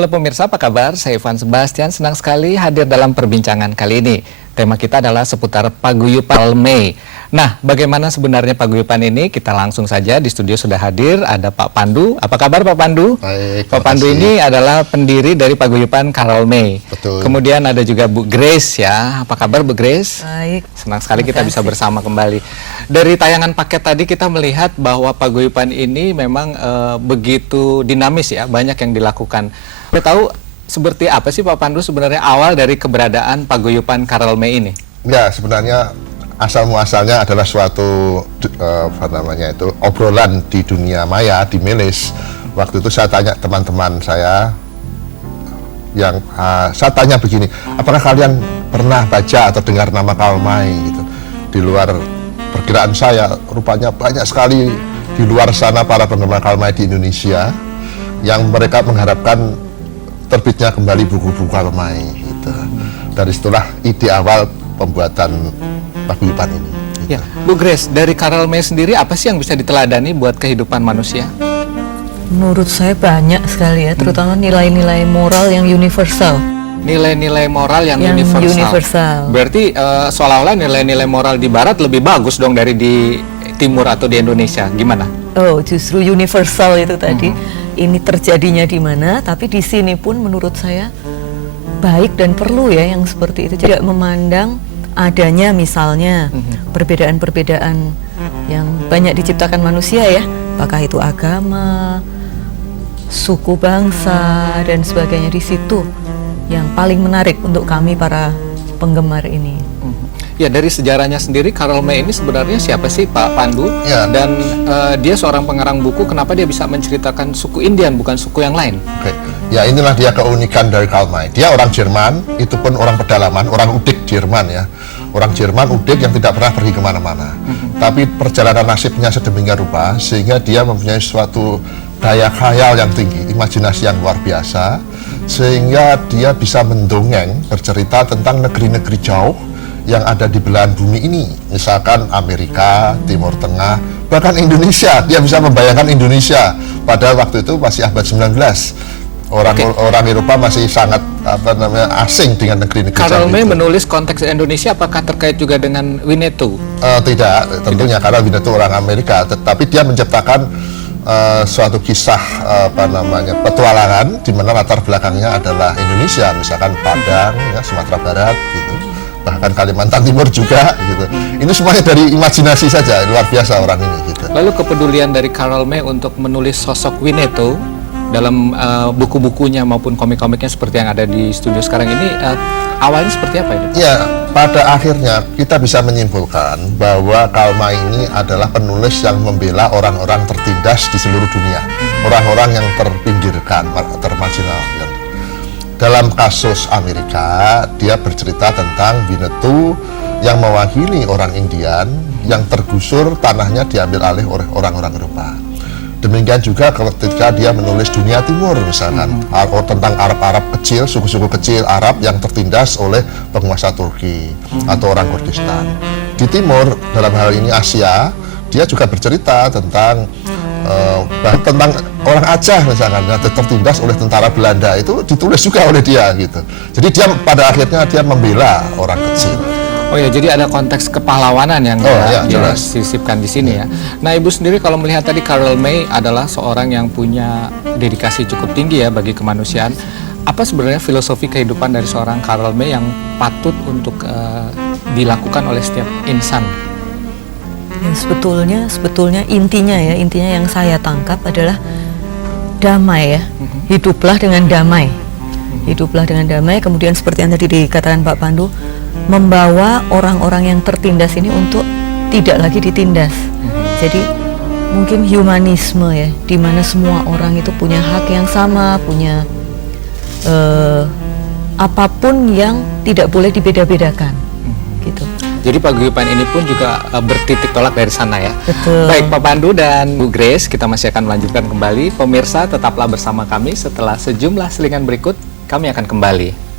Halo pemirsa, apa kabar? Saya Ivan Sebastian, senang sekali hadir dalam perbincangan kali ini. Tema kita adalah seputar paguyuban Mei. Nah, bagaimana sebenarnya paguyuban ini? Kita langsung saja, di studio sudah hadir, ada Pak Pandu. Apa kabar Pak Pandu? Baik, Pak Pandu ini adalah pendiri dari paguyuban Karel May. Betul. Kemudian ada juga Bu Grace ya. Apa kabar Bu Grace? Baik. Senang sekali kita bisa bersama kembali. Dari tayangan paket tadi kita melihat bahwa paguyuban ini memang begitu dinamis ya, banyak yang dilakukan. Kita tahu seperti apa sih Pak Pandu sebenarnya awal dari keberadaan paguyuban Karel May ini? Ya, sebenarnya asal-muasalnya adalah suatu obrolan di dunia maya, di Melis. Waktu itu saya tanya teman-teman saya yang saya tanya begini, apakah kalian pernah baca atau dengar nama Karel May gitu? Di luar perkiraan saya, rupanya banyak sekali di luar sana para penggemar Karel May di Indonesia yang mereka mengharapkan terbitnya kembali buku-buku Karel May gitu. Dari situlah ide awal pembuatan paguyuban ini gitu. Ya, Bu Grace, dari Karel May sendiri apa sih yang bisa diteladani buat kehidupan manusia? Menurut saya banyak sekali ya, terutama nilai-nilai moral yang universal. Nilai-nilai moral yang Yang universal. universal. Berarti seolah-olah nilai-nilai moral di Barat lebih bagus dong dari di Timur atau di Indonesia. Gimana? Oh, justru universal itu tadi. Ini terjadinya di mana, tapi di sini pun menurut saya baik dan perlu ya yang seperti itu. Tidak memandang adanya misalnya perbedaan-perbedaan yang banyak diciptakan manusia ya, apakah itu agama, suku bangsa dan sebagainya. Di situ yang paling menarik untuk kami para penggemar ini. Ya, dari sejarahnya sendiri Karel May ini sebenarnya siapa sih Pak Pandu? Ya. Dan dia seorang pengarang buku, kenapa dia bisa menceritakan suku Indian bukan suku yang lain? Oke. Ya, inilah dia keunikan dari Karel May. Dia orang Jerman, itu pun orang pedalaman, orang udik Jerman ya. Orang Jerman udik yang tidak pernah pergi kemana-mana. Tapi perjalanan nasibnya sedemikian rupa sehingga dia mempunyai suatu daya khayal yang tinggi, imajinasi yang luar biasa, sehingga dia bisa mendongeng, bercerita tentang negeri-negeri jauh yang ada di belahan bumi ini, misalkan Amerika, Timur Tengah, bahkan Indonesia. Dia bisa membayangkan Indonesia pada waktu itu masih abad 19. Orang Eropa masih sangat asing dengan negeri-negeri. Karel May menulis konteks Indonesia apakah terkait juga dengan Winnetou? Tidak, tentunya karena Winnetou orang Amerika, tetapi dia menciptakan suatu kisah petualangan di mana latar belakangnya adalah Indonesia, misalkan Padang, ya, Sumatera Barat gitu. Bahkan Kalimantan Timur juga gitu. Ini semuanya dari imajinasi saja, luar biasa orang ini gitu. Lalu kepedulian dari Karel May untuk menulis sosok Winnetou dalam buku-bukunya maupun komik-komiknya seperti yang ada di studio sekarang ini, awalnya seperti apa ini? Ya, pada akhirnya kita bisa menyimpulkan bahwa Karel May ini adalah penulis yang membela orang-orang tertindas di seluruh dunia, orang-orang yang terpinggirkan, termarginal. Dalam kasus Amerika, dia bercerita tentang Winnetou yang mewakili orang Indian yang tergusur, tanahnya diambil alih oleh orang-orang Eropa. Demikian juga ketika dia menulis dunia timur misalkan, tentang Arab-Arab kecil, suku-suku kecil Arab yang tertindas oleh penguasa Turki atau orang Kurdistan. Di timur, dalam hal ini Asia, dia juga bercerita tentang orang Aceh misalkan yang tertindas oleh tentara Belanda, itu ditulis juga oleh dia gitu. Jadi dia pada akhirnya dia membela orang kecil. Oh ya, jadi ada konteks kepahlawanan yang disisipkan di sini ya. Nah, Ibu sendiri kalau melihat tadi Karel May adalah seorang yang punya dedikasi cukup tinggi ya bagi kemanusiaan. Apa sebenarnya filosofi kehidupan dari seorang Karel May yang patut untuk dilakukan oleh setiap insan? Ya, sebetulnya intinya yang saya tangkap adalah damai ya. Hiduplah dengan damai. Hiduplah dengan damai. Kemudian seperti yang tadi dikatakan Pak Pandu, membawa orang-orang yang tertindas ini untuk tidak lagi ditindas. Jadi mungkin humanisme ya, di mana semua orang itu punya hak yang sama, punya apapun yang tidak boleh dibeda-bedakan, gitu. Jadi paguyuban ini pun juga bertitik tolak dari sana ya. Betul. Baik Pak Pandu dan Bu Grace, kita masih akan melanjutkan kembali. Pemirsa tetaplah bersama kami, setelah sejumlah selingan berikut kami akan kembali.